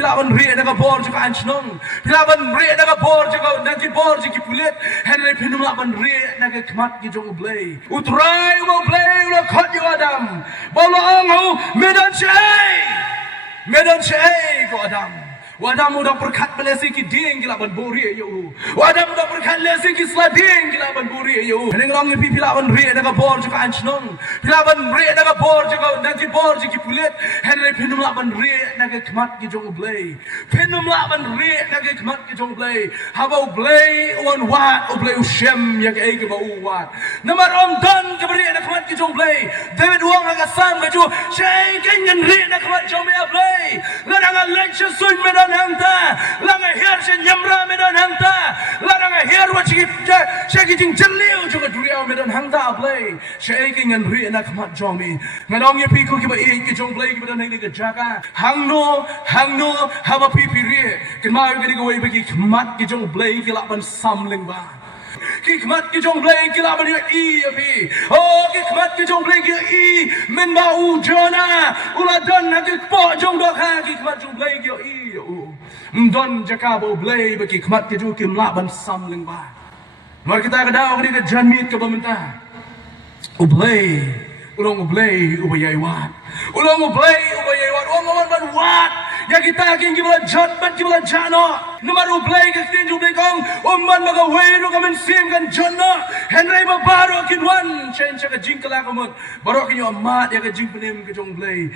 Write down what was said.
pilaban ri na ka bor juga anjnong pilaban ri na ka bor juga nanti bor jiki pulit henry pinulaban ri na ka khmat ki jong blei utrai wo blei lo khot yo adam bolo ang medan chei ko adam Wadam udah perkat belesi ki ding gila ban buri yo. Wadam udah perkat lesi ki slading gila ban buri yo. Neng long pi pilaban ri na ka bor juga anjnong. Pilaban ri na ka bor juga nanti bor jiki pulit. Henry pinum laban ri na ka khmat ki jong blei. Pinum laban ri na ka khmat ki jong blei. Habau blei on wat o blei shem yang ai ke bau wat. Namar om dan ke beri na khmat ki jong blei. David wong aga sam ka ju. Chai kenyan ri na khmat jong me blei. Ladang lunch sun me hangta langa her se nyamra medan hangta langa her wa chi chi jing jeliu juga duriau medan hangta blei shaking and ri na khmat jomi ngadong ye pi ku ki ba e ki jong blei ki medan ni ga jaka hangno haba pi ri kin ma ga go ba ki khmat ki jong blei ki la ban sam Lyngba ki khmat ki jong blei ki la ban i pi oh ki khmat ki jong blei ki i men ba u jona ula don ha ki po jong do kha ki khmat jong blei ki i Don jakabo blei bagi khmat ke ju kim la ban sam Lyngba. Mar kita ka daw ni ka janmit ka bamenta. Ublei, ulong ublei ubayay wat. Ulong ublei ubayay wat. Ong ban wat. Ya kita king kibala jat ban kibala jano. Numar ublei ka tin ju blei kong umman maga wei ro ka men sim kan jano. Henry ba baro kin wan chen cha ka jing kala ka mut. Baro kin yo amat ya ka jing penim ka jong blei.